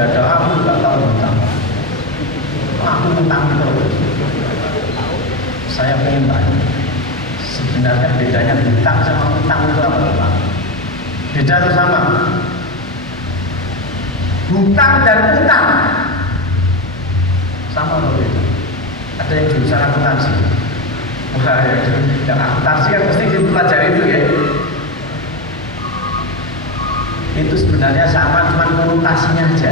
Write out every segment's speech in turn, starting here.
sudah ada aku nggak tahu hutang. Aku hutang terus. Saya pengen tanya, sebenarnya bedanya hutang sama hutang itu apa Pak? Beda atau sama? Hutang dan utang sama atau beda? Ada yang jurusan akuntansi? Wah, yang akuntansi kan mesti dipelajari itu ya. Itu sebenarnya sama, cuma konotasinya aja.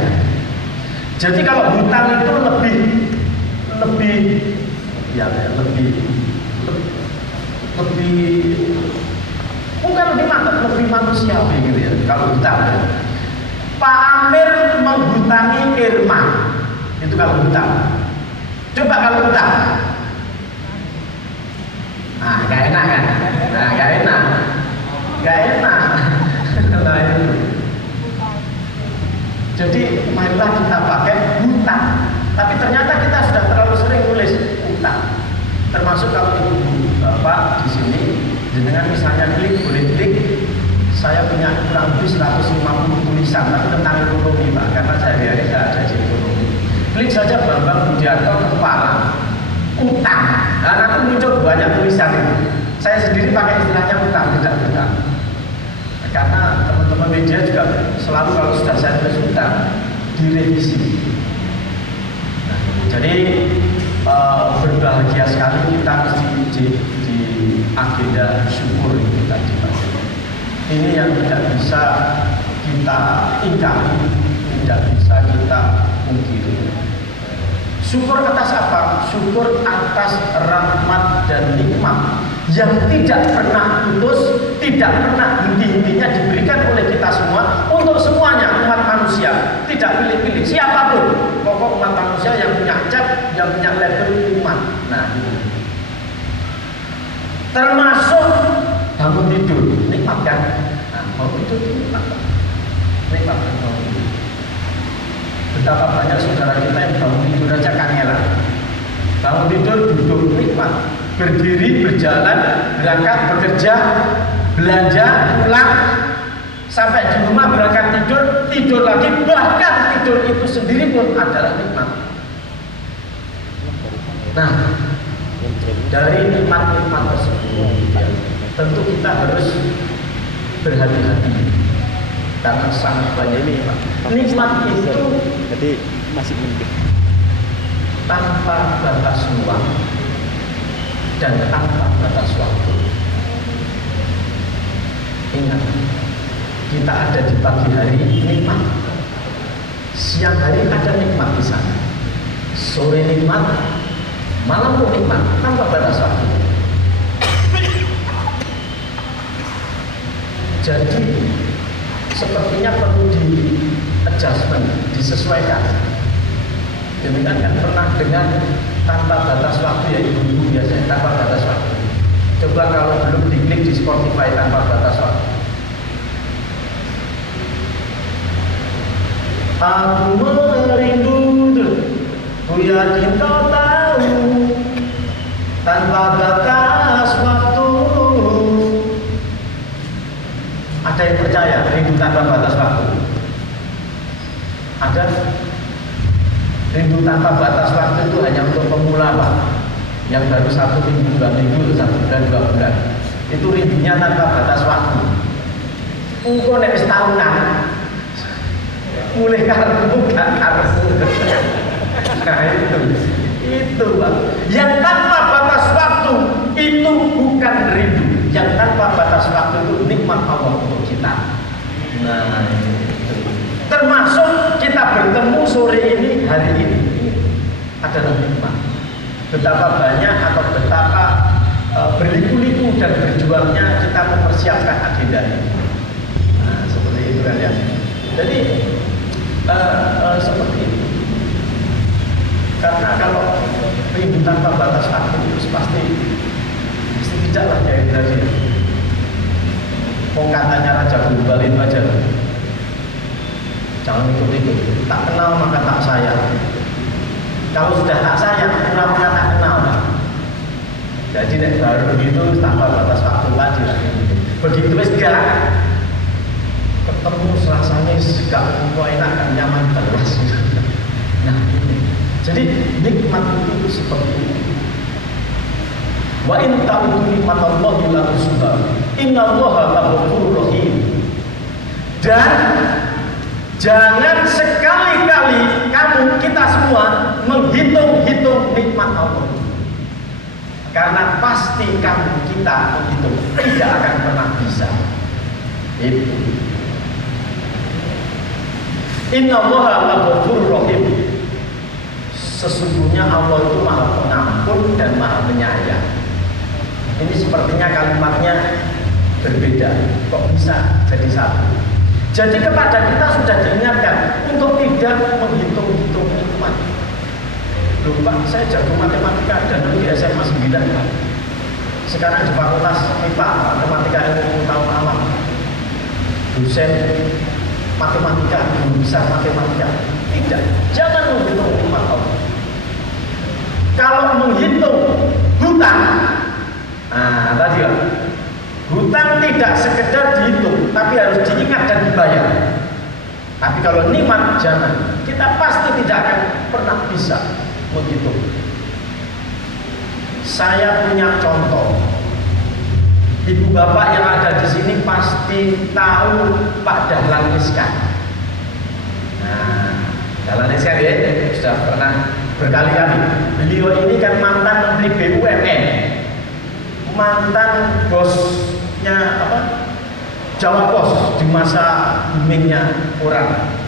Jadi kalau hutang itu lebih bukan lebih mantap, lebih manusiawi gitu ya. Kalau hutang ya. Pak Amir menghutangi Irma, itu kalau hutang. Coba kalau hutang, nah gak enak kan? Nah gak enak. Nah itu. Jadi marilah kita pakai hutang. Tapi ternyata kita sudah terlalu sering nulis hutang. Termasuk kalau ibu bapak di sini, dengan misalnya boleh klik. Saya punya kurang lebih 150 tulisan, tapi tentang ekonomi Pak, karena sehari-hari saya ada di ekonomi. Klik saja Bambang Budiarto kepala utang. Nah nanti muncul banyak tulisan itu. Saya sendiri pakai istilahnya utang, tidak hutang. Karena teman-teman media juga selalu kalau sudah saya tulis utang direvisi. Nah, jadi berbahagia sekali kita mesti di agenda syukur itu tadi Pak. Ini yang tidak bisa kita ingkari, tidak bisa kita pungkiri. Syukur atas apa? Syukur atas rahmat dan nikmat yang tidak pernah putus, tidak pernah henti-hentinya diberikan oleh kita semua untuk semuanya umat manusia, tidak pilih-pilih siapapun. Pokok umat manusia yang punya cap, yang punya label umat. Nah, ini. Termasuk bangun tidur, nikmat kan? Nah, bangun tidur nikmat. Nikmat kan bangun tidur. Betapa banyak saudara kita yang bangun tidur aja kangelan. Bangun tidur duduk nikmat. Berdiri, berjalan, berangkat, bekerja, belanja, pulang, sampai di rumah berangkat tidur lagi, bahkan tidur itu sendiri pun adalah nikmat. Nah, dari nikmat-nikmat tersebut, tentu kita harus berhati-hati karena sangat banyak nikmat. Nikmat itu jadi masih mending tanpa batas ruang dan tanpa batas waktu. Ingat, kita ada di pagi hari nikmat, siang hari ada nikmat di sana, sore nikmat, malam pun nikmat, tanpa batas waktu. Jadi sepertinya perlu di adjustment, disesuaikan. Demikian kan pernah dengan tanpa batas waktu ya ibu-ibu biasanya tanpa batas waktu. Coba kalau belum diklik di Spotify tanpa batas waktu. Aku merindu, ku yakin kau tahu, tanpa batas waktu. Ada yang percaya rindu tanpa batas waktu? Ada? Rindu tanpa batas waktu itu hanya untuk pemula Pak, yang baru 1 minggu, 2 minggu, 1 bulan, 2 bulan. Itu rindunya tanpa batas waktu. Engkau nek wis tahunan, mulai karepmu gak karepmu. Nah itu Pak. Yang tanpa batas waktu itu bukan rindu. Yang tanpa batas waktu itu nikmat Allah untuk kita. Nah termasuk kita bertemu sore ini, hari ini adalah nikmat. Betapa banyak atau betapa berliku-liku dan berjuangnya kita mempersiapkan agenda ini. Nah, seperti itu kan ya. Jadi seperti itu. Karena kalau rindu tanpa batas waktu itu pasti bijaklah ya tadi. Katanya Raja Global itu aja. Jangan ikut-ikut. Tak kenal maka tak sayang. Kalau sudah tak sayang, pura-pura tak kenal. Jadi nek baru begitu tanpa batas waktu tadi. Begitu wis gak ketemu rasanya gak enak kan nyaman terus. seperti itu. Wa in ta'udhu nikmatallahi la tuhsuha. Innallaha laghafurur rahim. Dan jangan sekali-kali kita semua menghitung-hitung nikmat Allah. Karena pasti kita menghitung tidak akan pernah bisa. Itu. Innallaha laghafurur rahim. Sesungguhnya Allah itu Maha Pengampun dan Maha Penyayang. Ini sepertinya kalimatnya berbeda. Kok bisa jadi satu? Jadi kepada kita sudah diingatkan untuk tidak menghitung-hitung nikmat. Lupa, saya jago matematika dan dulu di SMA 9 Pak. Sekarang di Fakultas MIPA, matematika ilmu tahun alam. Dosen matematika, guru besar matematika. Tidak, jangan menghitung nikmat Allah. Kalau menghitung hutang, tadi ya, hutang tidak sekedar dihitung, tapi harus diingat dan dibayar. Tapi kalau nikmat jangan, kita pasti tidak akan pernah bisa menghitung. Saya punya contoh. Ibu bapak yang ada di sini pasti tahu Pak Dahlan Iskan. Nah, Dahlan Iskan ya, sudah pernah berkali-kali. Beliau ini kan mantan Menteri BUMN, mantan bosnya Jawa Pos di masa boomingnya orang.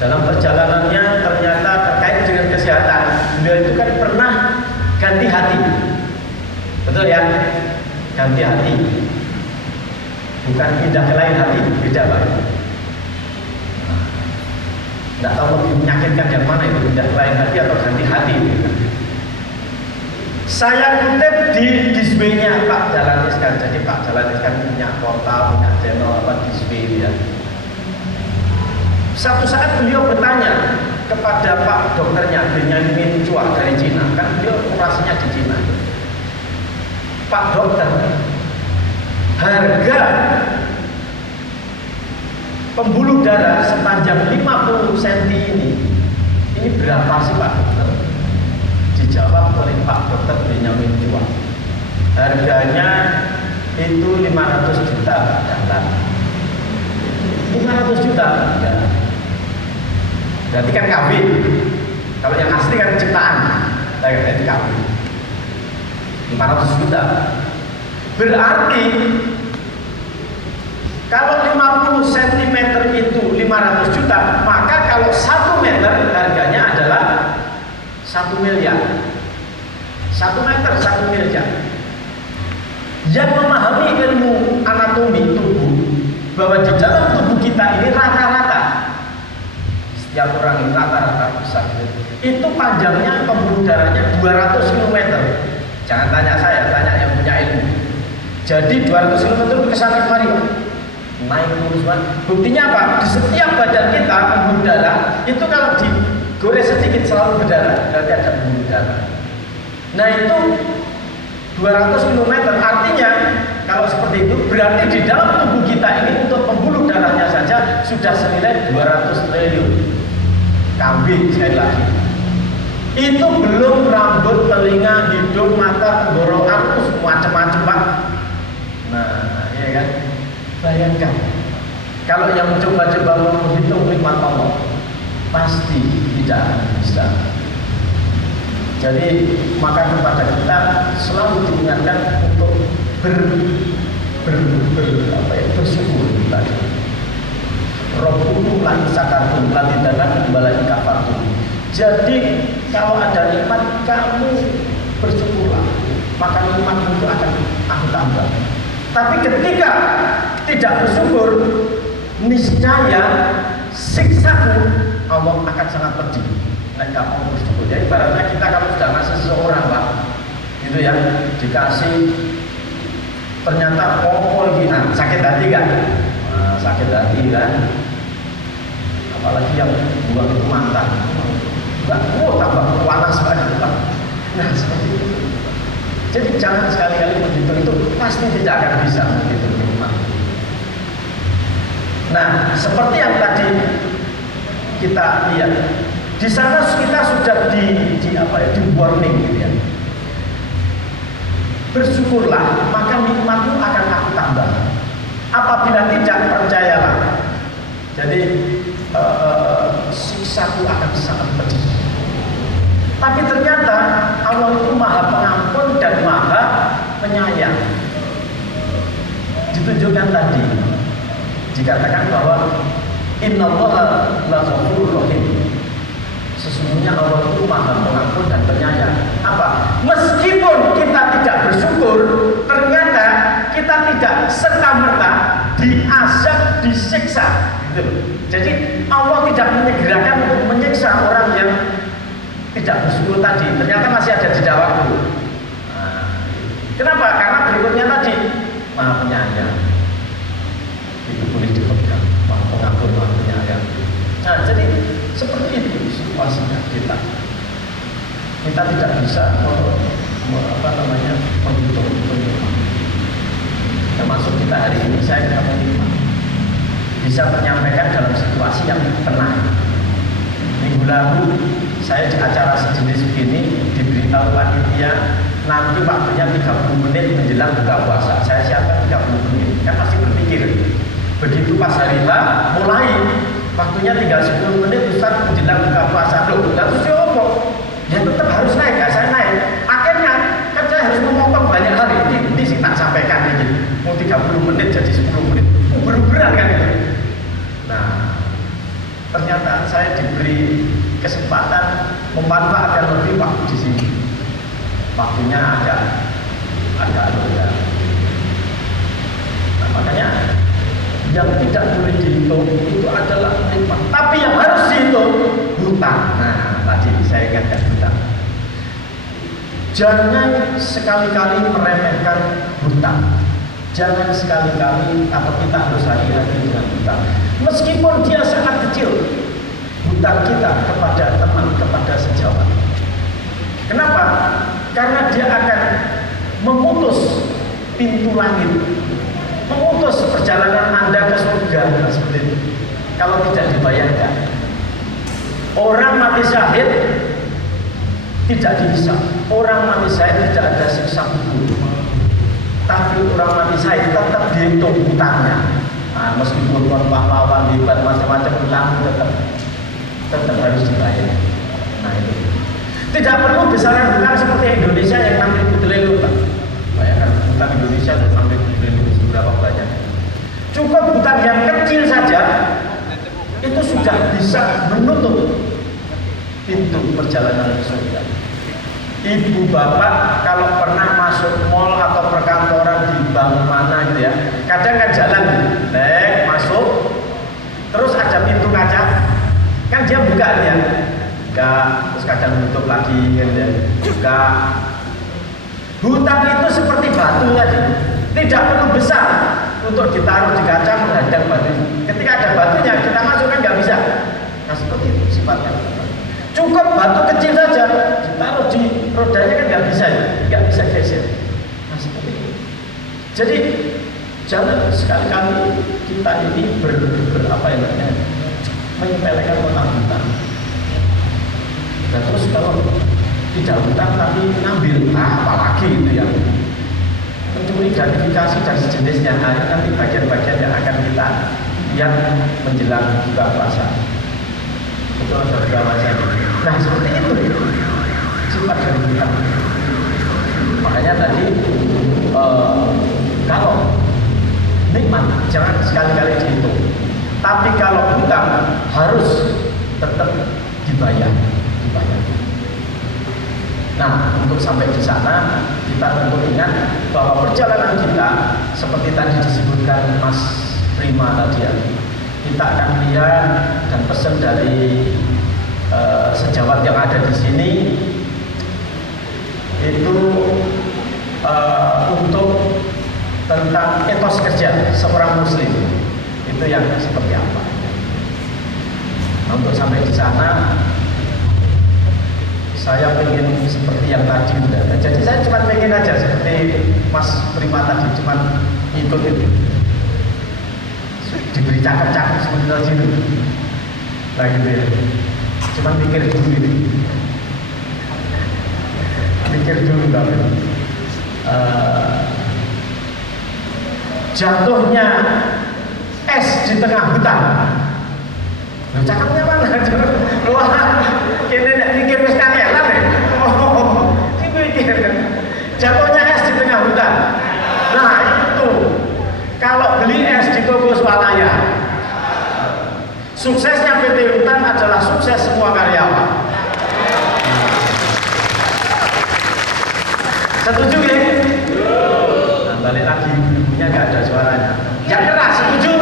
Dalam perjalanannya ternyata terkait dengan kesehatan, beliau itu kan pernah ganti hati. Betul ya? Ganti hati. Bukan pindah ke lain hati, beda Pak. Tidak tahu lebih menyakitkan yang mana itu, pindah ke lain hati atau ganti hati. Saya kutip di display-nya Pak Dahlan Iskan. Jadi Pak Dahlan Iskan punya portal, punya channel display ya. Satu saat beliau bertanya kepada Pak dokternya Benyamin Chua dari Cina, kan beliau operasinya di Cina. Pak dokter, harga pembuluh darah sepanjang 50 cm ini berapa sih Pak dokter? Dijawab oleh Pak dokter Benyamin Chua, harganya itu 500 juta Pak Dahlan. 500 juta ya. Berarti kan KB. Kalau yang asli kan ciptaan, berarti KB. 500 juta. Berarti kalau 50 cm itu 500 juta, maka kalau 1 meter harganya adalah 1 miliar. 1 meter 1 miliar. Yang memahami ilmu anatomi tubuh, bahwa di dalam tubuh kita ini rata-rata setiap orang ini rata-rata besar itu panjangnya pembuluh darahnya 200 km. Jangan tanya saya, tanya yang punya ilmu. Jadi 200 km itu kesana kemari naik terus Pak. Buktinya apa? Di setiap badan kita pembuluh darah itu kalau digores sedikit selalu berdarah, berarti ada pembuluh darah. Nah itu 200 km artinya kalau seperti itu berarti di dalam tubuh kita ini untuk pembuluh darahnya saja sudah senilai 200 triliun kambing sekali lagi. Itu belum rambut, telinga, hidung, mata, tenggorokan, macam-macam Pak. Nah, ya kan? Bayangkan kalau yang mencoba-coba menghitung nikmat Allah pasti tidak akan bisa. Jadi maka kepada kita selalu diingatkan untuk bersyukur tadi. Rabbukum la in syakartum la zidannakum wa la in kafartum. Jadi kalau ada nikmat kamu bersyukurlah, maka nikmat itu akan aku tambah. Tapi ketika tidak bersyukur, niscaya siksaku Allah akan sangat pedih. Nek gak mau bersyukur. Jadi ibaratnya kita kalau sudah ngasih seseorang Pak, gitu ya, dikasih ternyata ini sakit hati kan? Nah, sakit hati kan? Apalagi yang buang itu mantan, tambah panas banget Pak. Nah seperti itu. Jadi jangan sekali-kali menghitung itu, pasti tidak akan bisa menghitung nikmat. Nah seperti yang tadi kita lihat, Di sana kita sudah di warning gitu ya. Bersyukurlah, maka nikmatmu akan aku tambah. Apabila tidak, percayalah. Jadi siksaku akan sangat pedih. Tapi ternyata Allah itu Maha Pengampun dan Maha Penyayang. Ditunjukkan tadi, dikatakan bahwa Innallaha laghafurur rahim. Sesungguhnya Allah itu Maha Pengampun dan Penyayang. Apa? Meskipun kita tidak bersyukur, ternyata kita tidak serta-merta diazab, disiksa. Gitu. Jadi Allah tidak menyegerakan untuk menyiksa orang yang tidak bersyukur tadi. Ternyata masih ada jeda waktu. Nah, kenapa? Karena berikutnya tadi Maha Penyayang. Itu boleh dipegang. Maha Pengampun, Maha Penyayang. Nah, jadi seperti itu situasinya kita. Kita tidak bisa menghitung. Termasuk kita hari ini saya tidak menikmat. Bisa menyampaikan dalam situasi yang tenang. Minggu lalu saya di acara sejenis begini diberitahu panitia nanti waktunya 30 menit menjelang buka puasa. Saya siapkan 30 menit. Kan pasti berpikir. Begitu pas hari H mulai waktunya tinggal 10 menit Ustaz menjelang buka puasa. Loh, terus ya apa? Ya tetap harus naik, ya saya naik. Akhirnya kan saya harus memotong banyak hal ini sih tak sampaikan ini. Mau 30 menit jadi 10 menit. Beruberan kan itu. Nah, ternyata saya diberi kesempatan memanfaatkan lebih waktu di sini. Waktunya agak ya. Nah, makanya yang tidak boleh dihitung itu adalah nikmat. Tapi yang harus dihitung hutang. Nah, tadi saya ingatkan hutang. Jangan sekali-kali meremehkan hutang. Jangan sekali-kali atau kita harus hati-hati dengan hutang. Meskipun dia sangat kecil, hutang kita kepada teman, kepada sejawat. Kenapa? Karena dia akan memutus pintu langit, memutus perjalanan Anda ke surga seperti itu. Kalau tidak dibayarkan, orang mati syahid tidak dihisab. Orang mati syahid tidak ada siksa kubur. Tapi orang mati syahid tetap dihitung hutangnya. Nah, meskipun pahlawan hebat macam-macam hutang tetap harus dibayar. Nah itu. Tidak perlu besaran hutang seperti Indonesia yang 6.000 triliun, Pak. Bayangkan hutang Indonesia 6.000 triliun seberapa banyak. Cukup hutang yang kecil saja itu sudah bisa menutup pintu perjalanan ke surga. Ibu bapak kalau pernah masuk mall atau perkantoran di bank mana gitu ya, kadang kan jalan masuk, terus ada pintu kaca, kan dia buka ya, terus kadang tutup lagi gitu ya, buka. Hutang itu seperti batu tadi, tidak perlu besar untuk ditaruh di kaca menghadang batu. Ketika ada batunya kita masuk kan nggak bisa. Nah seperti itu sifatnya. Cukup batu kecil saja ditaruh di rodanya kan nggak bisa geser. Nah seperti itu. Jadi jangan sekali-kali kita ini menyepelekan tentang hutang. Dan terus kalau tidak hutang tapi ngambil, apalagi itu ya. Mencuri gratifikasi dan sejenisnya, nanti bagian-bagian yang akan kita lihat menjelang buka puasa. Betul saudara macam. Nah seperti itu sifat dari hutang. Makanya tadi kalau nikmat jangan sekali-kali dihitung. Tapi kalau hutang harus tetap dibayar. Nah untuk sampai di sana kita tentu ingat bahwa perjalanan kita seperti tadi disebutkan Mas Prima tadi ya. Kita akan lihat dan pesan dari sejawat yang ada di sini itu untuk tentang etos kerja seorang muslim itu yang seperti apa. Nah, untuk sampai di sana saya ingin seperti yang tadi udah. Jadi saya cuma pengen aja seperti Mas Prima tadi cuma ikut itu. Diberi cakap-cakap seperti tadi itu. Nah gitu ya. Cuman pikir dulu ini. Pikir dulu Bapak. Jatuhnya es di tengah hutan. Loh, cakapnya mana? Wah, kita tidak mikir sekalian lah ya. Oh, mikir. Jatuhnya es di tengah hutan. Nah itu, kalau beli es di toko swalaya, suksesnya PT Hutan adalah sukses semua karyawan. Setuju ya? Nah, balik lagi, ibunya nggak ada suaranya. Yang keras, setuju?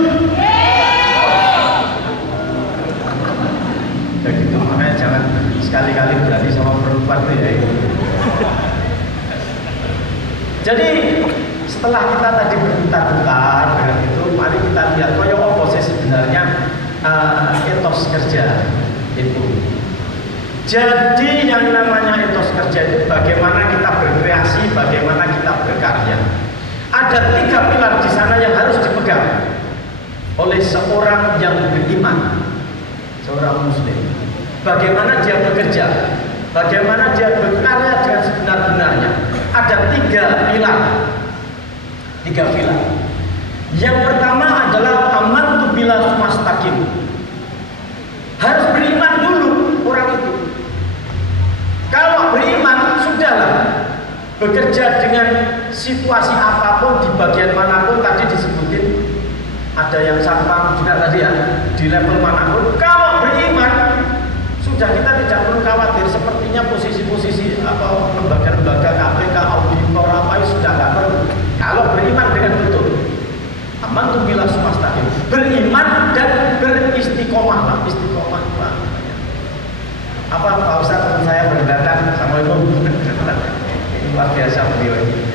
Ya gitu, makanya jangan sekali-kali berani sama perempuan tuh ya. Jadi setelah kita tadi berputar-putar dengan itu, mari kita lihat koyo apa sih sebenarnya etos kerja itu. Jadi yang namanya etos kerja itu bagaimana kita berkreasi, bagaimana kita berkarya. Ada 3 pilar di sana yang harus dipegang oleh seorang yang beriman, seorang muslim. Bagaimana dia bekerja, bagaimana dia berkarya dengan sebenar-benarnya. Ada 3 pilar. 3 pilar. Yang pertama adalah amantu bila mustaqim. Harus beriman dulu orang itu. Kalau beriman sudahlah, bekerja dengan situasi apapun di bagian manapun, tadi disebutin ada yang satpam juga tadi ya, di level manapun. Kalau beriman sudah, kita tidak perlu khawatir. Sepertinya posisi-posisi atau lembaga-lembaga KPK, auditor apa itu sudah tidak perlu. Kalau beriman dengan betul, aman tuh bila sumastaqim, beriman dan beristiqomah. Istiqomah apa Pak Ustaz, teman saya berdatang, Assalamualaikum. Luar biasa beliau ini.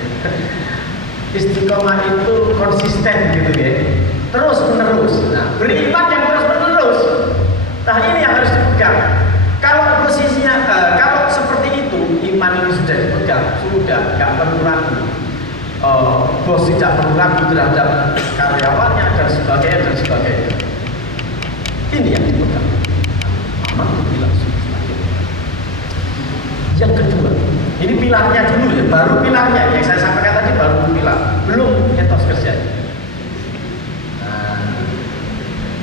Istiqomah itu konsisten gitu ya, terus menerus. Nah, beriman yang terus menerus. Nah, ini yang harus dipegang. Kalau posisinya, kalau seperti itu, iman ini sudah dipegang, sudah nggak perlu ragu. Bos tidak perlu ragu terhadap karyawannya dan sebagainya. Ini yang dipegang. Aman bilang. Yang kedua, ini pilarnya dulu ya, baru pilarnya yang saya sampaikan tadi baru pilar, belum etos kerja. Nah,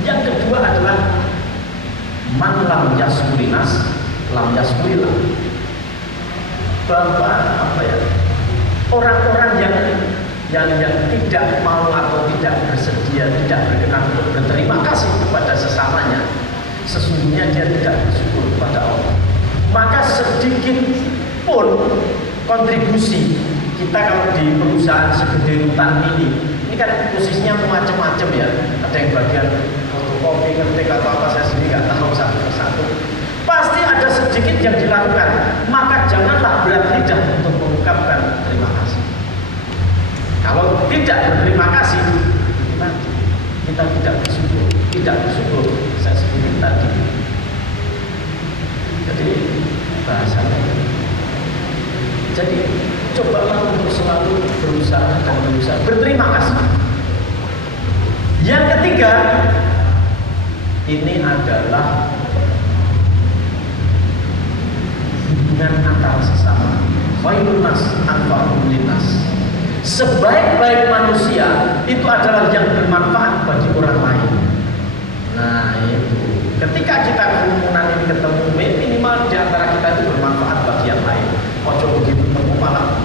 yang kedua adalah man lam yaskulinas lam yaskulillah. Bahwa apa ya, orang-orang yang tidak mau atau tidak bersedia, tidak berkenan untuk berterima kasih kepada sesamanya, sesungguhnya dia tidak bersyukur kepada Allah. Maka sedikit pun kontribusi kita kalau di perusahaan segede Hutan ini kan posisinya macam-macam ya. Ada yang bagian fotokopi, ngetik atau apa, saya sendiri nggak tahu satu persatu. Pasti ada sedikit yang dilakukan. Maka janganlah berat lidah untuk mengungkapkan terima kasih. Kalau tidak berterima kasih, kita tidak bersyukur. Saya sebutkan tadi. Jadi bahasanya. Jadi cobalah untuk selalu berusaha berterima kasih. Yang ketiga, ini adalah hubungan antara sesama. Khairun nas anfa'uhum linnas. Sebaik-baik manusia itu adalah yang bermanfaat bagi orang lain. Nah itu, ketika kita kerumunan ini ketemu, minimal di antara kita itu bermanfaat bagi yang lain. Ojo begitu ketemu malah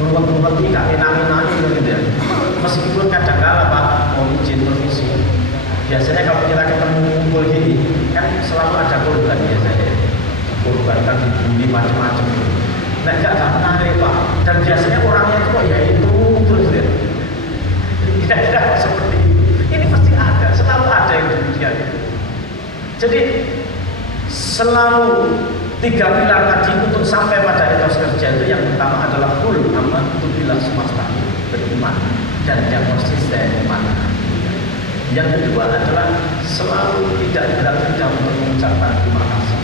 ngumpet-ngumpet tidak enak-enak gitu ya. Meskipun kadang-kala Pak, mau izin permisi. Biasanya kalau kita ketemu ngumpul gini, kan selalu ada korban biasanya. Korban kan dibully macam-macam. Nah enggak menarik Pak. Dan biasanya orangnya itu ya itu terus ya. Tidak seperti itu. Ini pasti ada, selalu ada yang demikian. Jadi selalu 3 pilar tadi untuk sampai pada etos kerja itu, yang pertama adalah full aman untuk bilang semesta beriman dan yang konsisten iman. Yang kedua adalah selalu tidak berat-berat untuk mengucapkan terima kasih.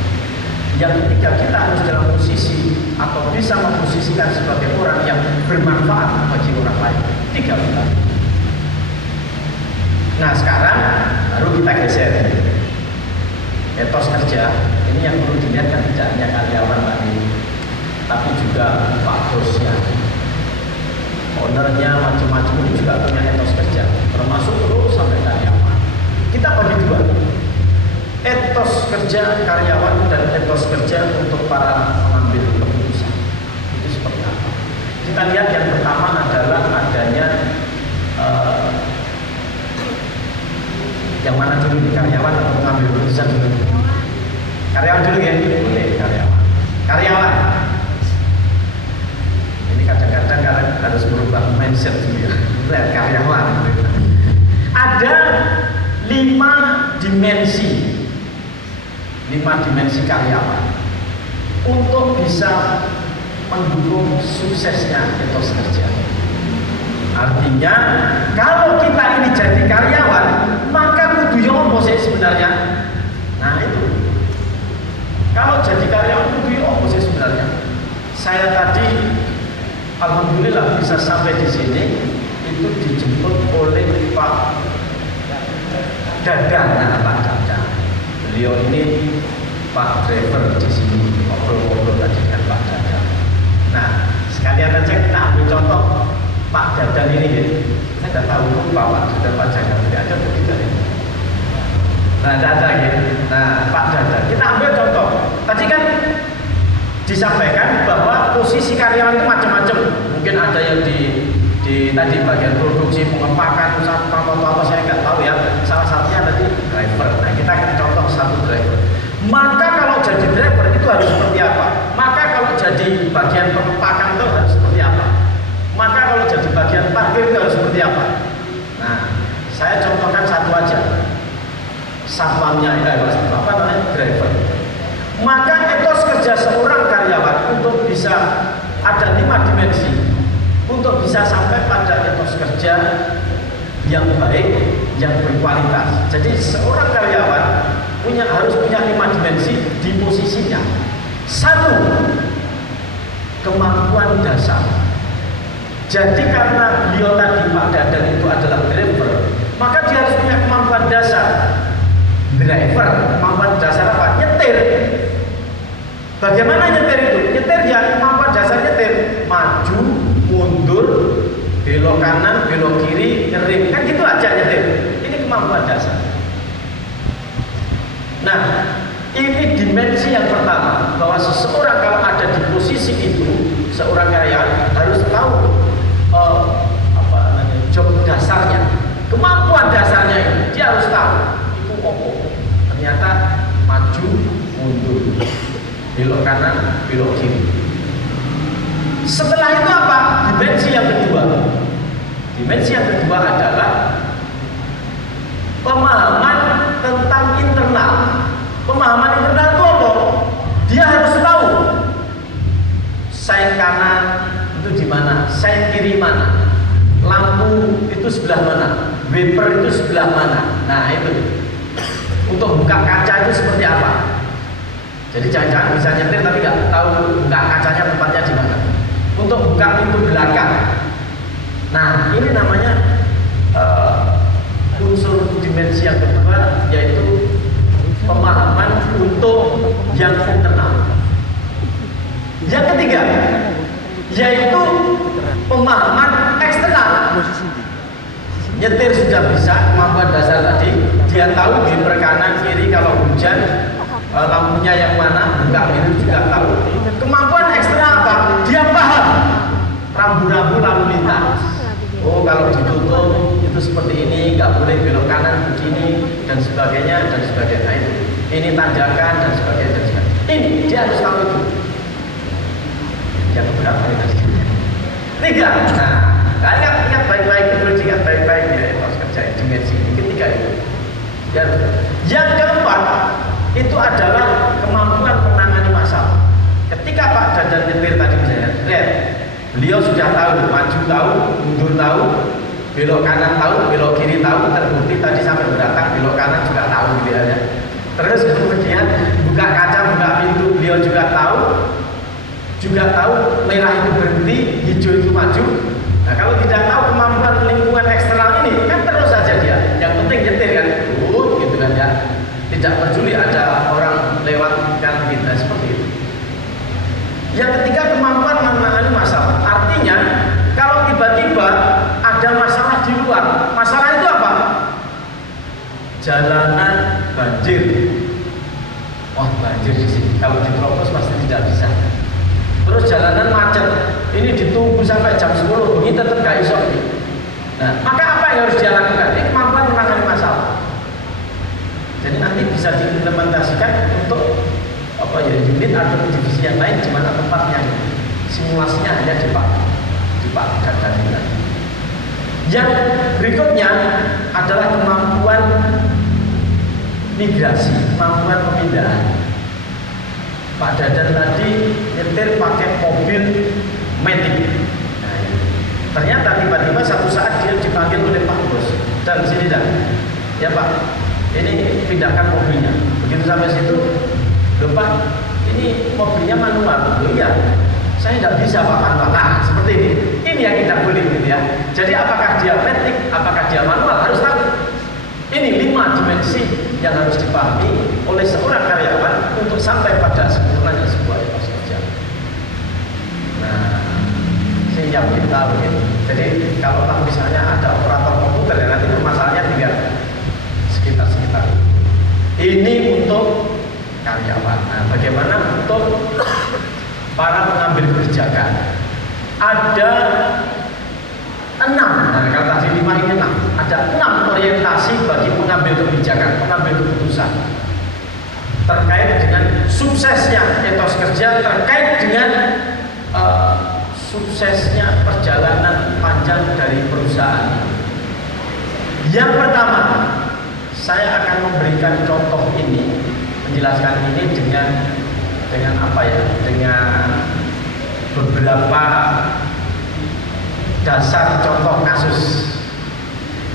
Yang ketiga, kita harus dalam posisi atau bisa memposisikan sebagai orang yang bermanfaat bagi orang lain. 3 pilar. Nah sekarang baru kita geser etos kerja ini yang perlu dilihat kan tidak hanya karyawan tadi, tapi juga pak bosnya, ownernya, macam-macam ini juga punya etos kerja, termasuk terus sampai karyawan. Kita bagi dua, etos kerja karyawan dan etos kerja untuk para pengambil keputusan. Itu seperti apa? Kita lihat yang pertama adalah adanya yang mana dulu nih, karyawan atau pengambil keputusan dulu? Karyawan dulu ya? Boleh, karyawan. Karyawan. Ini kadang-kadang harus berubah mindset dulu ya. Karyawan. Ada 5 dimensi. 5 dimensi karyawan untuk bisa mendukung suksesnya etos kerja. Artinya kalau kita ini jadi karyawan, maka kudu yo opo sih sebenarnya? Nah itu. Kalau jadi karyawan kudu yo opo sih sebenarnya? Saya tadi alhamdulillah bisa sampai di sini itu dijemput oleh Pak Dadan. Nah, Pak Dadan. Beliau ini Pak driver di sini, ngobrol-ngobrol tadi dengan Pak Dadan. Nah, sekalian aja kita ambil contoh Pak Dadan ini ya. Saya tidak tahu Pak Dadan, Pak Dadan tidak ada begitu ya. Nah, Dadan ya. Nah, Pak Dadan. Kita ambil contoh. Tadi kan disampaikan bahwa posisi karyawan itu macam-macam. Mungkin ada yang di tadi bagian produksi, pengepakan, satpam atau apa saya nggak tahu ya. Salah satunya tadi driver. Nah, kita akan contoh satu driver. Maka kalau jadi driver itu harus seperti apa? Maka kalau jadi bagian pengepakan itu harus seperti apa? Maka kalau jadi bagian parkir itu harus seperti apa? Nah, saya contohkan satu aja. Satpamnya, apa namanya? Driver. Maka etos kerja seorang karyawan untuk bisa ada 5 dimensi, untuk bisa sampai pada etos kerja yang baik, yang berkualitas. Jadi seorang karyawan harus punya 5 dimensi di posisinya. 1, kemampuan dasar. Jadi karena beliau tadi Pak Dadan itu adalah driver, maka dia harus punya kemampuan dasar. Driver, kemampuan dasar apa? Nyetir. Bagaimana nyetir itu? Nyetir ya kemampuan dasar nyetir, maju, mundur, belok kanan, belok kiri, ngerem, kan gitu aja nyetir. Ini kemampuan dasar. Nah, ini dimensi yang pertama, bahwa seseorang kalau ada di posisi itu, seorang karyawan harus tahu job dasarnya, kemampuan dasarnya ini, dia harus tahu itu apa. Ternyata maju, mundur, belok kanan, belok kiri. Setelah itu apa? Dimensi yang kedua. Dimensi yang kedua adalah pemahaman tentang internal. Pemahaman internal itu apa? Dia harus tahu sein kanan itu di mana, sein kiri mana, lampu itu sebelah mana, wiper itu sebelah mana. Nah itu. Untuk buka kaca itu seperti apa? Jadi jangan-jangan bisa nyetir tapi nggak tahu buka kacanya tempatnya di mana. Untuk buka pintu belakang. Nah ini namanya unsur dimensi yang kedua, yaitu pemahaman untuk yang internal. Yang ketiga yaitu pemahaman eksternal. Nyetir sudah bisa, kemampuan dasar tadi, dia tahu di kanan kiri kalau hujan, lampunya yang mana, buka pintu juga tahu. Kemampuan eksternal apa? Dia paham rambu-rambu lalu lintas. Oh kalau ditutup itu seperti ini, nggak boleh belok kanan begini dan sebagainya dan sebagainya. Nah, ini tanjakan dan sebagainya dan sebagainya. Ini dia harus tahu itu. Yang berapa ini tadi? 3. Nah, ingat baik-baik, perlu diingat baik-baik ya, etos kerja dimensi ini. Ketiga itu. Yang keempat itu adalah kemampuan menangani masalah. Ketika Pak Dadan nyetir tadi misalnya, beliau sudah tahu, maju tahu, mundur tahu, belok kanan tahu, belok kiri tahu, terbukti tadi sampai berdatang belok kanan juga tahu gitu ya. Terus kemudian buka kaca, buka pintu, beliau juga tahu merah itu berhenti, hijau itu maju. Nah kalau tidak tahu kemampuan lingkungan eksternal ini, kan terus saja dia. Yang penting nyetir kan, gitu kan ya. Tidak peduli ada ada orang lewat kan kita seperti itu. Yang ketiga, kemampuan menangani masalah. Artinya kalau tiba-tiba ada masalah di luar, masalah itu apa? Jalanan banjir. Wah, banjir di sini. Kalau diterobos pasti tidak bisa. Terus jalanan macet. Ini ditunggu sampai jam 10, ini tetap gak iso. Nah, maka apa yang harus dia lakukan? Ini kemampuan menangani masalah. Jadi nanti bisa diimplementasikan untuk unit atau divisi yang lain di mana tempatnya. Simulasinya hanya di Pak Dadang. Yang berikutnya adalah kemampuan migrasi, kemampuan pemindahan. Pak Dadan tadi nyetir pakai mobil Matic. Nah, ternyata tiba-tiba satu saat dia dipanggil oleh Pak Bos dan sini dan ya Pak, ini pindahkan mobilnya. Begitu sampai situ, loh Pak, ini mobilnya manual. Loh iya, saya tidak bisa Pak manual. Nah, seperti ini. Ini yang kita boleh gitu ya. Jadi apakah dia Matic, apakah dia manual, harus tahu. Ini 5 dimensi yang harus dipahami oleh seorang karyawan untuk sampai pada sempurnanya sebuah etos kerja. Nah, yang kita begitu. Jadi kalau misalnya ada operator komputer ya nanti masalahnya tinggal sekitar. Ini untuk karyawan. Nah, bagaimana untuk para pengambil kebijakan? Ada 6, nah kalau tadi 5 ini 6, ada 6 orientasi bagi pengambil kebijakan, pengambil keputusan terkait dengan suksesnya etos kerja, terkait dengan suksesnya perjalanan panjang dari perusahaan. Yang pertama, saya akan memberikan contoh ini, menjelaskan ini dengan apa ya? Dengan beberapa dasar contoh kasus.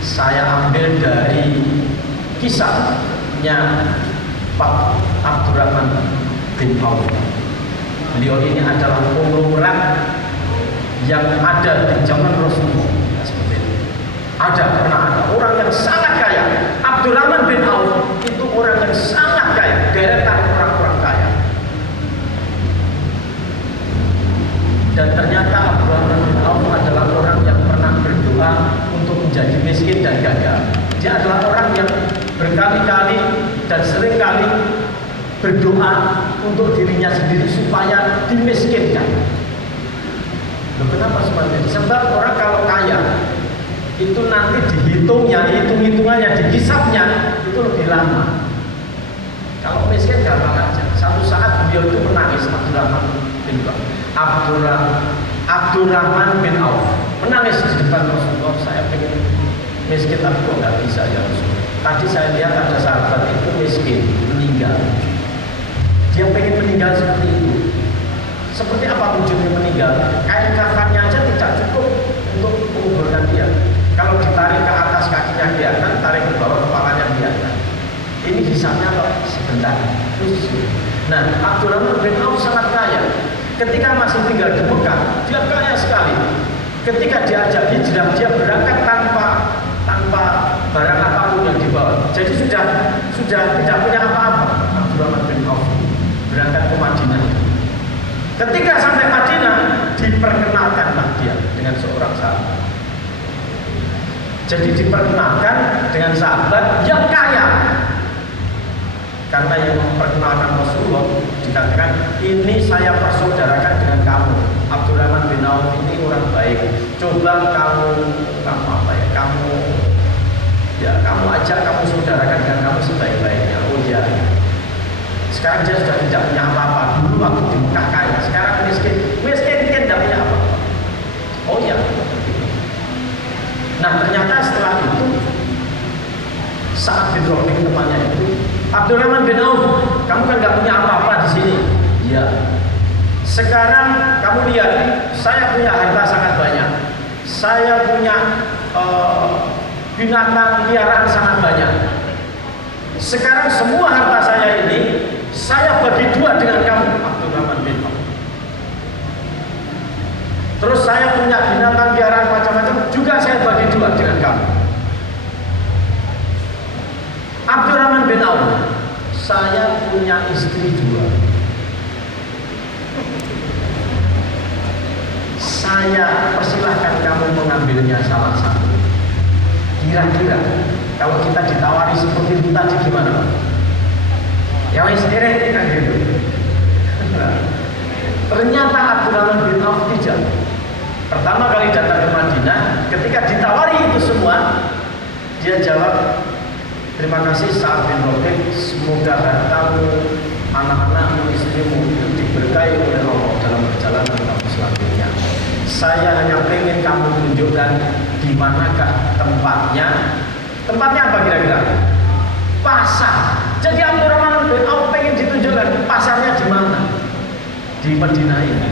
Saya ambil dari kisahnya Pak Abdurrahman bin Auf. Beliau ini adalah konglomerat yang ada di zaman Rasulullah. Seperti itu. Pernah ada orang yang sangat kaya. Abdurrahman bin Auf itu orang yang sangat kaya, deretan orang-orang kaya. Dan ternyata Abdurrahman bin Auf adalah orang yang pernah berdoa untuk menjadi miskin dan gagal. Dia adalah orang yang berkali-kali dan seringkali berdoa untuk dirinya sendiri supaya dimiskinkan. Loh, kenapa seperti itu? Sebab orang kalau kaya itu nanti hitung-hitungannya, dihisapnya itu lebih lama. Kalau miskin gampang aja. Satu saat beliau itu menangis, Abdurrahman bin Auf menangis di depan Rasulullah. Saya pengen miskin tapi kok nggak bisa ya Rasulullah. Tadi saya lihat ada sahabat itu miskin, meninggal. Dia pengen meninggal seperti itu. Seperti apa tujuannya meninggal? Kain kafannya aja tidak cukup untuk menguburkan dia. Kalau ditarik ke atas kakinya kelihatan, tarik ke bawah kepalanya kelihatan. Ini hisapnya kok sebentar. Nah, Abdurrahman bin Auf sangat kaya. Ketika masih tinggal di Mekah, dia kaya sekali. Ketika diajak hijrah, dia berangkat tanpa barang apapun yang dibawa. Jadi sudah tidak punya apa-apa. Abdurrahman bin Auf berangkat ke Madinah. Ketika sampai Madinah, diperkenalkanlah dia dengan seorang sahabat. Jadi diperkenalkan dengan sahabat yang kaya. Karena yang memperkenalkan Rasulullah dikatakan, ini saya persaudarakan dengan kamu. Abdurrahman bin Auf ini orang baik. Coba kamu ajak, kamu saudarakan dengan kamu sebaik-baiknya. Oh iya. Sekarang dia sudah tidak punya apa-apa. Dulu waktu di Mekah kaya, sekarang miskin tidak punya apa-apa. Oh iya. Nah, ternyata setelah itu saat didroping temannya itu, Abdurrahman bin Auf, kamu kan nggak punya apa-apa di sini. Iya. Sekarang kamu lihat, saya punya harta sangat banyak. Saya punya binatang liaraan sangat banyak. Sekarang semua harta saya ini saya bagi 2 dengan kamu, Abdurrahman bin Auf. Terus saya punya binatang liaraan macam-macam juga saya bagi 2 dengan kamu. Abdurrahman bin Auf, saya saya punya istri dua. Saya persilahkan kamu mengambilnya salah satu. Kira-kira kalau kita ditawari seperti itu tadi gimana, Pak? Ya wis sendiri kan gitu. Ternyata Abdurrahman bin Auf tidak. Pertama kali datang ke Madinah, ketika ditawari itu semua, dia jawab, terima kasih Sa'ad bin Rabi', semoga hartamu, anak-anakmu, istrimu itu diberkahi oleh Allah dalam perjalanan kamu selanjutnya. Saya hanya ingin kamu tunjukkan di manakah tempatnya. Tempatnya apa kira-kira? Pasar. Jadi Abdurrahman bin Auf pengen ditunjukkan pasarnya di mana? Di Madinah ini.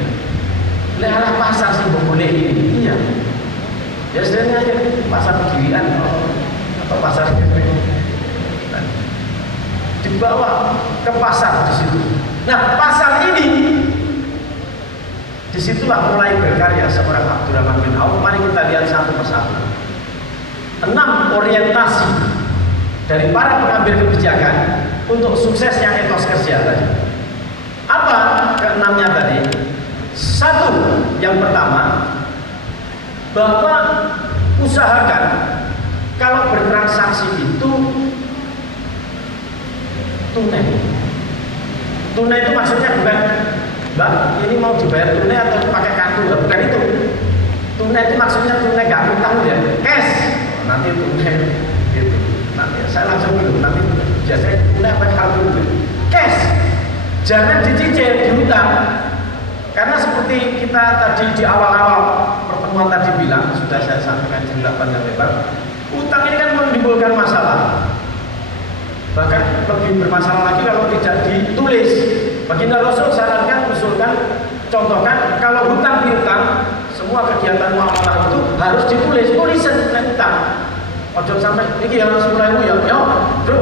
Lihatlah pasar sih boleh ini. Iya. Ya sebenarnya aja pasar Kirian atau pasar dibawa ke pasar di situ. Nah, pasar ini disitulah mulai berkarya seorang Abdurrahman bin Auf. Mari kita lihat satu persatu. 6 orientasi dari para pengambil kebijakan untuk suksesnya etos kerja tadi. Apa keenamnya tadi? Satu, yang pertama, bahwa usahakan kalau bertransaksi itu tunai. Tunai itu maksudnya bukan, Mbak, ini mau dibayar tunai atau pakai kartu? Bukan itu. Tunai itu maksudnya tunai gak utang ya, cash. Nanti tunai gitu. Nanti saya langsung dulu. Nanti biasanya tunai apa kartu dulu? Cash. Jangan dicicil, diutang. Karena seperti kita tadi di awal-awal pertemuan tadi bilang, sudah saya sampaikan cerita panjang lebar, utang ini kan menimbulkan masalah. Bahkan lebih bermasalah lagi kalau tidak ditulis. Baginda Rasul sarankan, usulkan, contohkan kalau hutang piutang, semua kegiatan muamalah itu harus ditulis, tulisan utang. Ojo sampai ini harus mulai ya, bro.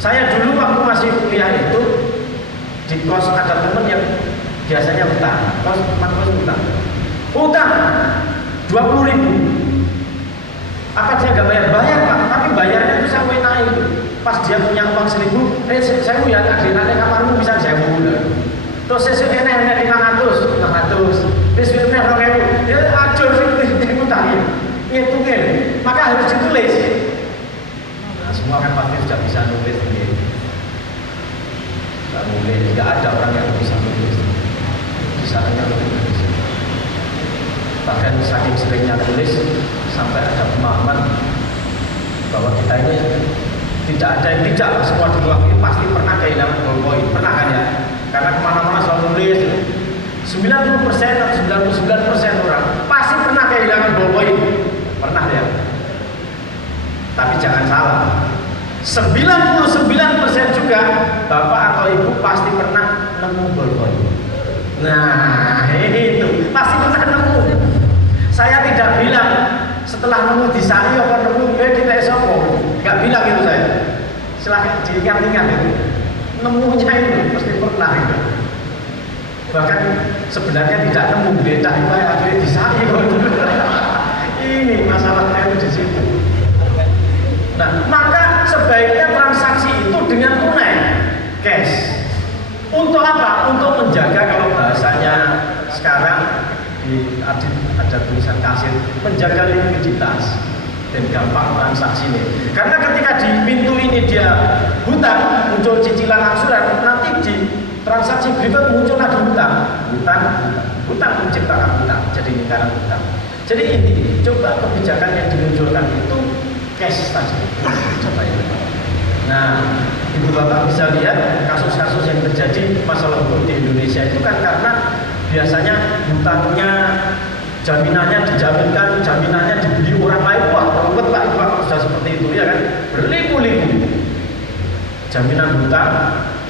Saya dulu waktu masih kuliah itu di kos ada teman yang biasanya utang, kos utang, 20.000. Apa dia nggak bayar? Bayar Pak, tapi bayarnya itu sampai naik. Pas dia punya uang 1.000, saya ya akhirnya kamarmu bisa 1.000. Terus sesuai enak 500, sesuai 2.000, dia acur sih utangnya. Itu kan, maka harus ditulis. Nah, semua kan pasti sudah bisa nulis ini. Nggak nulis, nggak ada orang yang bisa nulis. Bisa hanya nulis. Bahkan saking seringnya tulis sampai ada pemahaman bahwa kita ini tidak ada yang tidak, semua di ruang ini pasti pernah kehilangan ballpoint, pernah kan ya? Karena kemana-mana selalu nulis. 90% atau 99% orang pasti pernah kehilangan ballpoint, pernah ya. Tapi jangan salah, 99% juga bapak atau ibu pasti pernah nemu ballpoint. Nah itu pasti pernah nemu. Saya tidak bilang setelah nemu di sana apa nemu di Tesopo, nggak bilang itu saya. Silahkan diingat-ingat itu. Nemunya itu pasti pernah itu. Bahkan sebenarnya tidak nemu beda itu akhirnya di sana. Ini masalahnya di situ. Nah, maka sebaiknya transaksi itu dengan tunai, cash. Untuk apa? Untuk menjaga, kalau bahasanya sekarang ada tulisan kasir, menjaga likuiditas dan gampang transaksi ini. Karena ketika di pintu ini dia hutang, muncul cicilan angsuran, nanti di transaksi berikut muncul lagi hutang menciptakan hutang, jadi lingkaran hutang. Jadi ini coba kebijakan yang dimunculkan itu cash saja. Coba ini. Nah, ibu bapak bisa lihat kasus-kasus yang terjadi masalah hukum di Indonesia itu kan karena biasanya hutangnya, jaminannya dijaminkan, jaminannya dibeli orang lain. Wah, rumput Pak, sudah seperti itu ya kan, berliku-liku. Jaminan hutang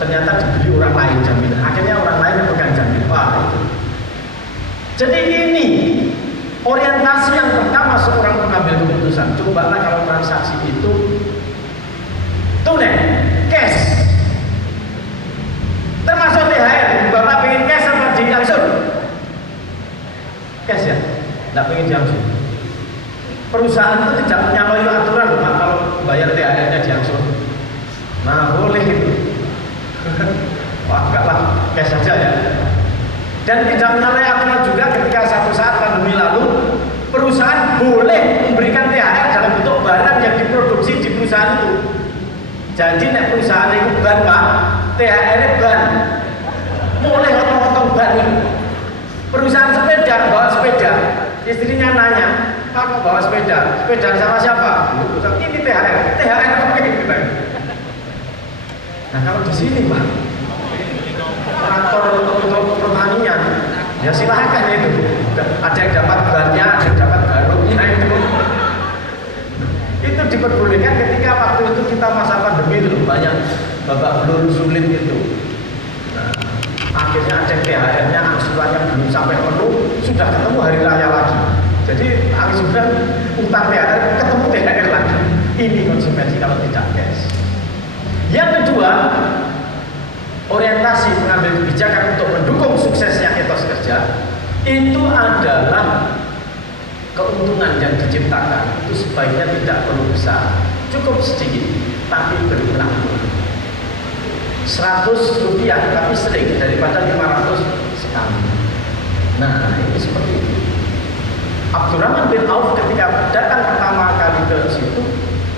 ternyata dibeli orang lain jaminan, akhirnya orang lain yang pegang jaminan. Wah, itu. Jadi ini orientasi yang pertama seorang pengambil keputusan. Cobalah kalau transaksi itu tunai, cash. Termasuk THR, bapak pengen cash apa diangsur? Cash ya, tidak pengen diangsur. Perusahaan itu tidak menyalahi aturan Pak kalau bayar THR-nya diangsur. Nah, boleh. boleh itu. Wah, enggak lah, cash saja ya. Dan tidak menyalahi aturan juga ketika satu saat pandemi lalu perusahaan boleh memberikan THR dalam bentuk barang yang diproduksi di perusahaan itu. Jadi nek perusahaan itu ban Pak, THR-nya ban. Boleh otong-otong ban. Perusahaan sepeda bawa sepeda, istrinya nanya, Pak kok bawa sepeda? Sepeda sama siapa? Ini THR, THR apa gitu? Nah kalau di sini Pak, traktor untuk pertanian, ya silahkan itu. Ada yang dapat bannya, ada yang dapat garuknya itu. Itu diperbolehkan ketika waktu itu kita masa pandemi itu banyak babak belur sulit itu. Nah, akhirnya ada THR-nya angsurannya belum sampai penuh, sudah ketemu hari raya lagi. Jadi angsuran utang THR ketemu THR lagi. Ini konsekuensi kalau tidak cash. Yang kedua, orientasi mengambil kebijakan untuk mendukung suksesnya etos kerja itu adalah keuntungan yang diciptakan itu sebaiknya tidak perlu besar, cukup sedikit tapi berulang-ulang. 100 rupiah tapi sering daripada 500 sekali. Nah ini seperti itu. Abdurrahman bin Auf ketika datang pertama kali ke situ,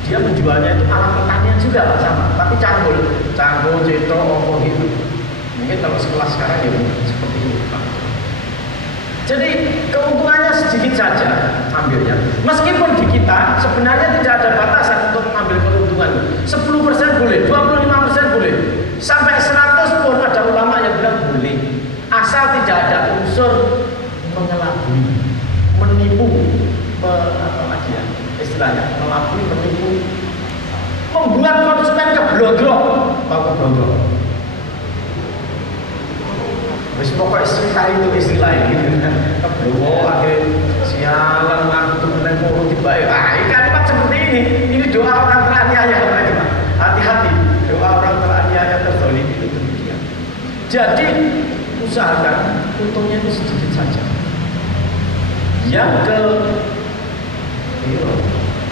dia menjualnya itu alat pertanian juga sama, tapi canggul, cetro, opo gitu. Mungkin kalau sekelas sekarang ya seperti ini Pak. Jadi keuntungannya sedikit saja ambilnya. Meskipun di kita sebenarnya tidak ada batasan untuk mengambil keuntungan. 10% boleh, 25% boleh, sampai 100 pun ada ulama yang bilang boleh, asal tidak ada unsur mengelabui, menipu, apa lagi ya istilahnya, mengelabui, menipu, membuat konsumen keblodrok. Tahu keblodrok? Wis pokoknya cerita itu istilah ini keblowo akhirnya sialan aku meneng mulu tiba-tiba. Ini kalimat seperti ini doa orang teraniaya. Hati-hati, doa orang teraniaya terzalimi itu demikian. Jadi usahakan untungnya itu sedikit saja. Yang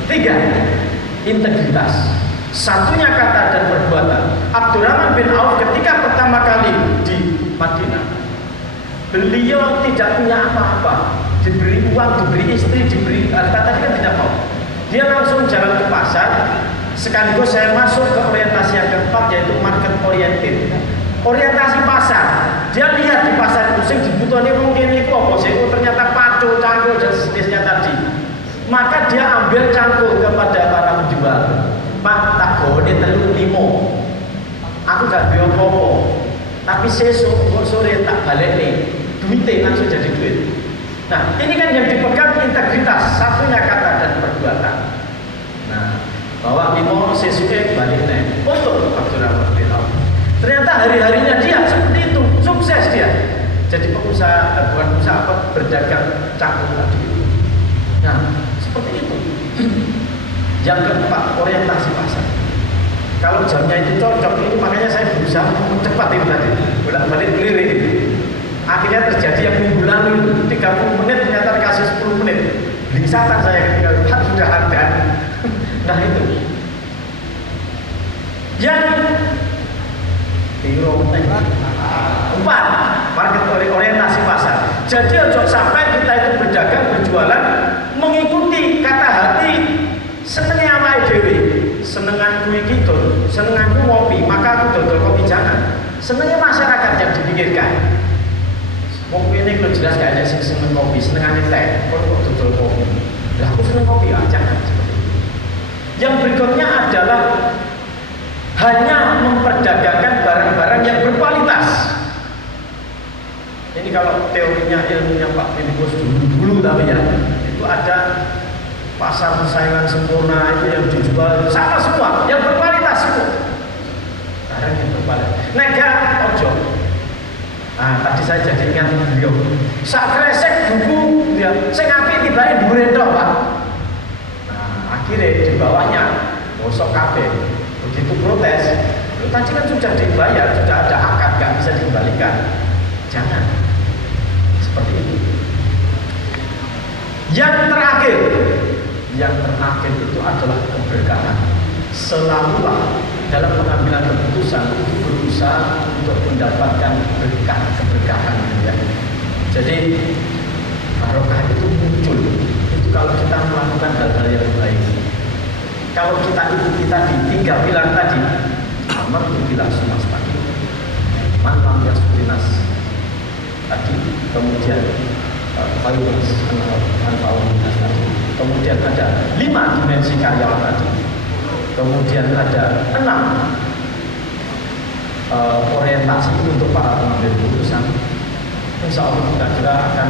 ketiga, integritas. Satunya kata dan perbuatan. Abdurrahman bin Auf ketika pertama kali di Madinah, beliau tidak punya apa-apa, diberi uang, diberi istri, diberi harta tadi kan tidak mau. Dia langsung jalan ke pasar. Sekaligus saya masuk ke orientasi yang keempat, yaitu market oriented. Orientasi pasar. Dia lihat di pasar itu sing dibutuhkan mungkin itu apa sih? Ternyata pacu, cangkul dan sejenisnya tadi. Maka dia ambil cangkul kepada para penjual. Pak, tak gone telu limo. Aku gak duwe apa-apa. Tapi sesuk sore tak balik nih. Duitnya langsung jadi duit. Nah, ini kan yang dipegang integritas, satunya kata dan perbuatan. Nah, bahwa limo sesuknya balik nih. Untuk Abdurrahman bin Auf. Ternyata hari-harinya dia seperti itu, sukses dia. Jadi pengusaha, bukan pengusaha apa, berdagang cangkul tadi. Nah, seperti itu. Yang keempat, orientasi pasar. Kalau jamnya itu cocok, itu makanya saya berusaha cepat itu tadi, bolak-balik keliling. Akhirnya terjadi yang minggu lalu itu 30 menit ternyata dikasih 10 menit. Lingsatan saya ketika sudah ada. Nah itu. Yang empat, market orientasi pasar. Jadi ojo sampai kita itu berdagang, berjualan mengikuti kata hati senengnya awake dhewe. Senenganku iki dol, senenganku ngopi, maka aku dodol kopi jangan. Senengnya masyarakat yang dipikirkan. Kopi ini kalau jelas gak ada sing seneng kopi, senengannya teh, kok dodol kopi. Lah aku seneng kopi ya, jangan seperti itu. Yang berikutnya adalah hanya memperdagangkan barang-barang yang berkualitas. Ini kalau teorinya ilmunya Pak Filipus dulu tapi ya, itu ada pasar persaingan sempurna itu yang dijual sama semua, yang berkualitas semua. Barang yang berkualitas. Nega ojo. Nah, tadi saya jadi ingat beliau. Sak kresek buku dia, sing apik tibake dhuwure tok, Pak. Nah, akhirnya di bawahnya bosok kabeh. Begitu protes, tadi kan sudah dibayar, sudah ada akad, nggak bisa dikembalikan. Jangan seperti itu. Yang terakhir itu adalah keberkahan. Selalulah dalam pengambilan keputusan untuk berusaha untuk mendapatkan berkah keberkahan ya. Jadi barokah itu muncul itu kalau kita melakukan hal-hal yang baik. Kalau kita ikuti tadi 3 pilar tadi, amal pilar semesta man lam yasurinas tadi, kemudian fayunas anfa'unas tadi, kemudian ada 5 dimensi karyawan tadi, kemudian ada 6 orientasi untuk para pengambil keputusan. Insya Allah kira-kira akan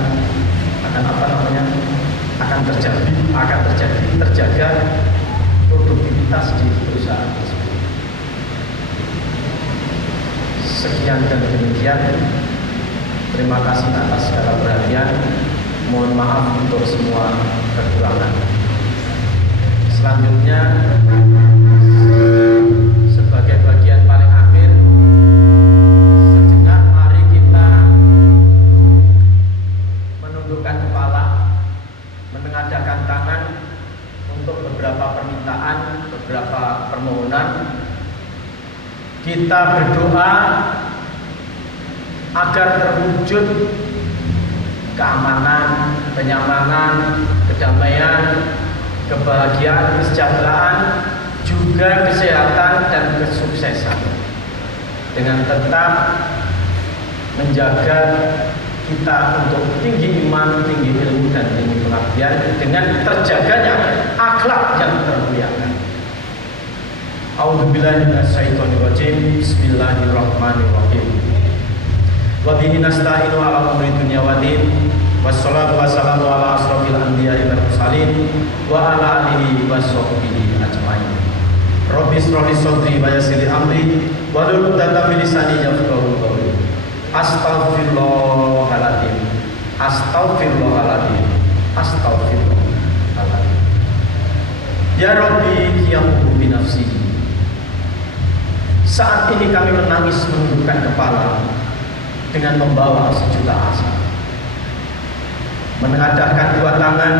terjaga produktivitas di perusahaan tersebut. Sekian dan demikian. Terima kasih atas segala perhatian. Mohon maaf untuk semua kekurangan. Selanjutnya sebagai bagian paling akhir, sejenak mari kita menundukkan kepala, menengadahkan tangan untuk beberapa permintaan, beberapa permohonan. Kita berdoa agar terwujud keamanan, kenyamanan, kedamaian, kebahagiaan, kesejahteraan, juga kesehatan dan kesuksesan, dengan tetap menjaga kita untuk tinggi iman, tinggi ilmu, dan tinggi pengabdian dengan terjaganya akhlak yang termuliakan. A'udzubillahi minasyaitonirrajim. Bismillahirrahmanirrahim. Wa bihi nasta'inu ala umuri dunya waddin. Wassalatu wassalamu ala asrofil anbiya'i wal mursalin wa ala alihi washabbihi ajmain. Rabbi shrah li sadri wa yassir li amri wahlul 'uqdatam min lisani yafqahu qawli. Astaghfirullahaladzim. Astaghfirullahaladzim. Astaghfirullahaladzim. Ya Rabbi qiyamuhu bi nafsi. Saat ini kami menangis menundukkan kepala dengan membawa sejuta asa, menengadahkan 2 tangan,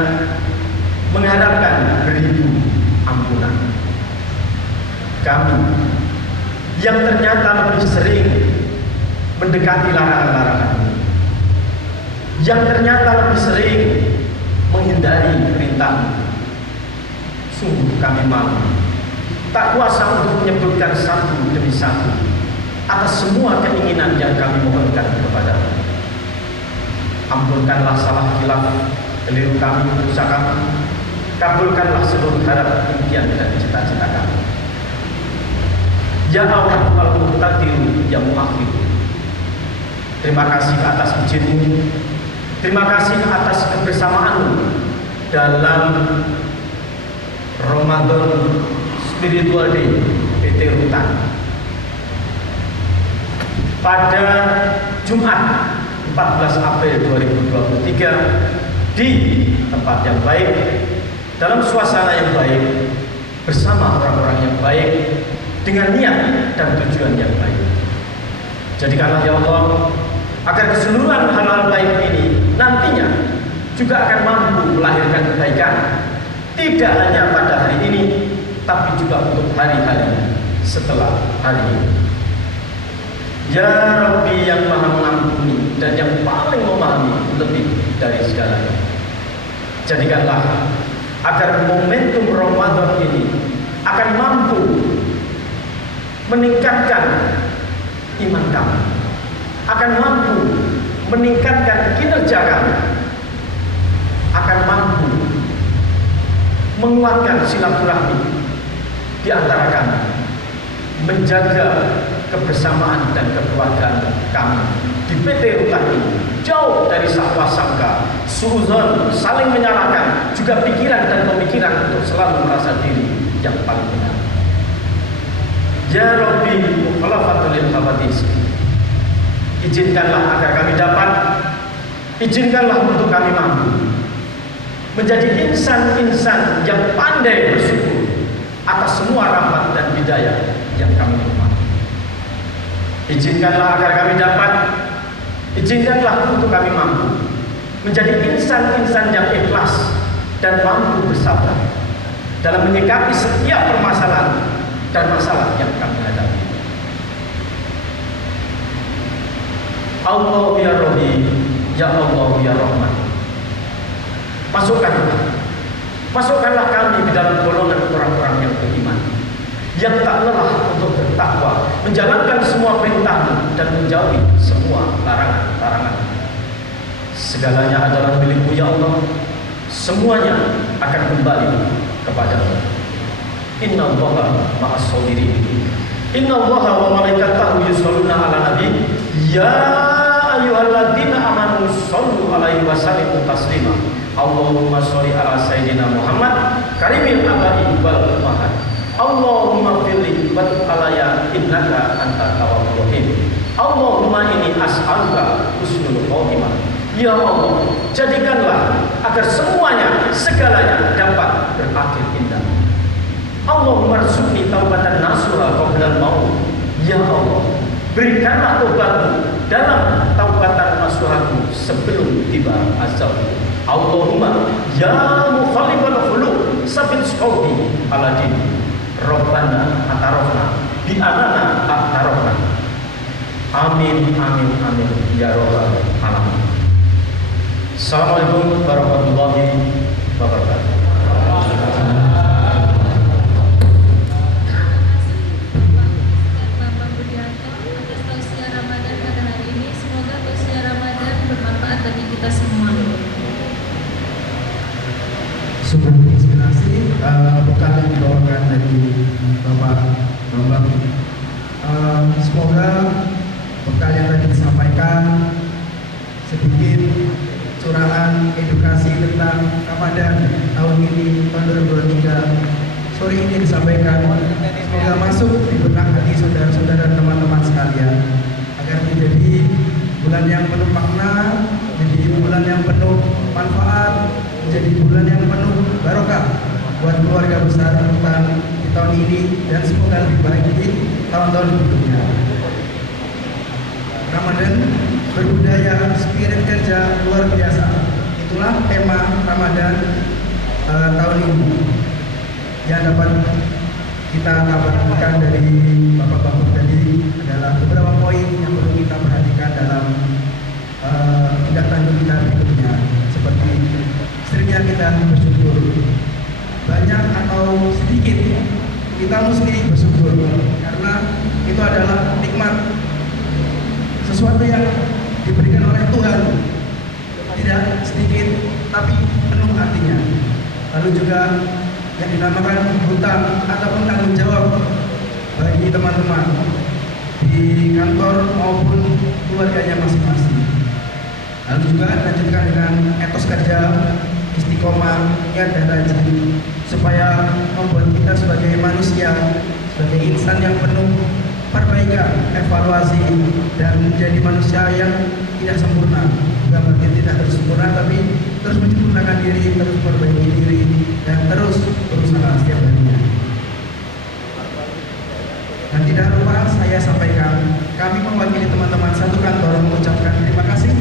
mengharapkan beribu ampunan. Kami yang ternyata lebih sering mendekati larangan-larangan, yang ternyata lebih sering menghindari perintah, sungguh kami malu, tak kuasa untuk menyebutkan satu demi satu atas semua keinginan yang kami mohonkan kepada-Mu. Ampunkanlah salah kilaf, keliru kami, dosa kami. Kabulkanlah seluruh harap, impian dan cita-cita kami. Ya Allah al-Muqtadir, ya Mu'akhir. Terima kasih atas izin-Mu. Terima kasih atas kebersamaan-Mu dalam Ramadan Spiritual Day PT Rutan pada Jumat 14 April 2023 di tempat yang baik, dalam suasana yang baik, bersama orang-orang yang baik, dengan niat dan tujuan yang baik. Jadikanlah ya Allah agar keseluruhan hal-hal baik ini nantinya juga akan mampu melahirkan kebaikan, tidak hanya pada hari ini, tapi juga untuk hari-hari setelah hari ini. Ya Rabbi yang maha mengampuni dan yang paling memahami lebih dari segalanya, jadikanlah agar momentum Ramadan ini akan mampu meningkatkan iman kami, akan mampu meningkatkan kinerja kami, akan mampu menguatkan silaturahmi di antara kami, menjaga kebersamaan dan kekeluargaan kami di PT Rutan ini jauh dari sakwa sangka, suudzon, saling menyalahkan, juga pikiran dan pemikiran untuk selalu merasa diri yang paling benar. Ya Rabbi mukhalafatul lil khawatis, izinkanlah agar kami dapat, izinkanlah untuk kami mampu menjadi insan-insan yang pandai bersyukur atas semua rahmat dan hidayah yang kami nikmati. Izinkanlah agar kami dapat, izinkanlah untuk kami mampu menjadi insan-insan yang ikhlas dan mampu bersabar dalam menyikapi setiap permasalahan dan masalah yang kami hadapi. Allah ya Rabbi, ya Allah ya Rahman. Masukkanlah kami ke dalam golongan orang-orang yang beriman, yang tak lelah untuk bertakwa, menjalankan semua perintah-Mu dan menjauhi semua larangan-larangan. Segalanya adalah milik-Mu ya Allah. Semuanya akan kembali kepada-Mu. Inna Allaha ma'as sabirin. Inna Allaha wa malaikatahu yusholluna ala nabi. Ya ayyuhalladzina amanu shollu alaihi wa sallimu taslima. Allahumma sholli ala sayyidina Muhammad karimil abai wal ummahat. Allahumma firli wa alaya innaka anta tawwabur rahim. Allahumma inni as'aluka husnul khotimah. Ya Allah, jadikanlah agar segalanya dapat berakhir indah. Allahumma rzuqni taubatan nasuha qabla al-maut. Ya Allah, berikanlah taubat-Mu dalam taubatan nasuhaku sebelum tiba ajal. Allahumma ya mukhallibal qulub sabit qalbi ala din. Rabbana atarafna bi anana atarafna. Amin amin amin ya rabbal alamin. Assalamualaikum warahmatullahi wabarakatuh. Bagi kita semua. Sumber inspirasi bekal yang dibawakan dari Bapak Bambang. Semoga bekal yang tadi disampaikan sedikit curahan edukasi tentang Ramadan tahun ini, tahun 2023 sore ini disampaikan. Semoga masuk di benak hati saudara-saudara dan teman-teman sekalian agar menjadi bulan yang penuh makna, menjadi bulan yang penuh manfaat, menjadi bulan yang penuh barokah buat keluarga besar Rutan di tahun ini dan semoga lebih baik di tahun-tahun berikutnya. Ramadan berbudaya, spirit kerja luar biasa. Itulah tema Ramadan tahun ini yang dapat kita dapatkan dari Bapak-bapak tadi adalah beberapa poin yang perlu kita perhatikan dalam tindak lanjut kita berikutnya, seperti seringnya kita bersyukur, banyak atau sedikit kita mesti bersyukur karena itu adalah nikmat, sesuatu yang diberikan oleh Tuhan, tidak sedikit tapi penuh artinya. Lalu juga yang dinamakan hutang ataupun tanggung jawab bagi teman-teman di kantor maupun keluarganya masing-masing. Lalu juga lanjutkan dengan etos kerja, istiqomah, niat dan rajin supaya membuat kita sebagai manusia, sebagai insan yang penuh perbaikan, evaluasi dan menjadi manusia yang tidak sempurna. Bukan berarti tidak terus sempurna, tapi terus menyempurnakan diri, terus memperbaiki diri dan terus berusaha setiap harinya. Dan tidak lupa saya sampaikan, kami mewakili teman-teman satu kantor mengucapkan terima kasih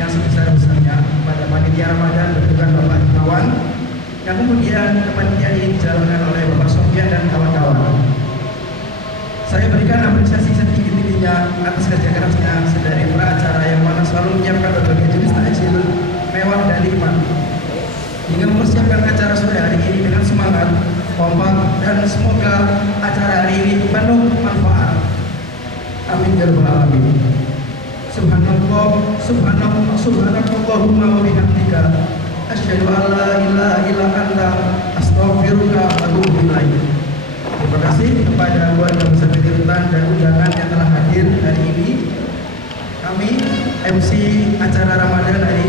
yang sebesar-besarnya kepada panitia Ramadan bertugas Bapak Himawan yang kemudian panitia ini dijalankan oleh Bapak Sofyan dan kawan-kawan. Saya berikan apresiasi setinggi-tingginya atas kerja kerasnya dari para acara yang mana selalu menyiapkan berbagai jenis takjil mewah dan nikmat hingga mempersiapkan acara sore hari ini dengan semangat, kompak, dan semoga acara hari ini penuh manfaat. Amin ya rabbal alamin. Subhanallahumma wa bihamdika asyhadu an la ilaha illa anta astaghfiruka wa atubu ilaik. Terima kasih kepada keluarga besar Rutan dan undangan yang telah hadir hari ini. Kami MC acara Ramadan hari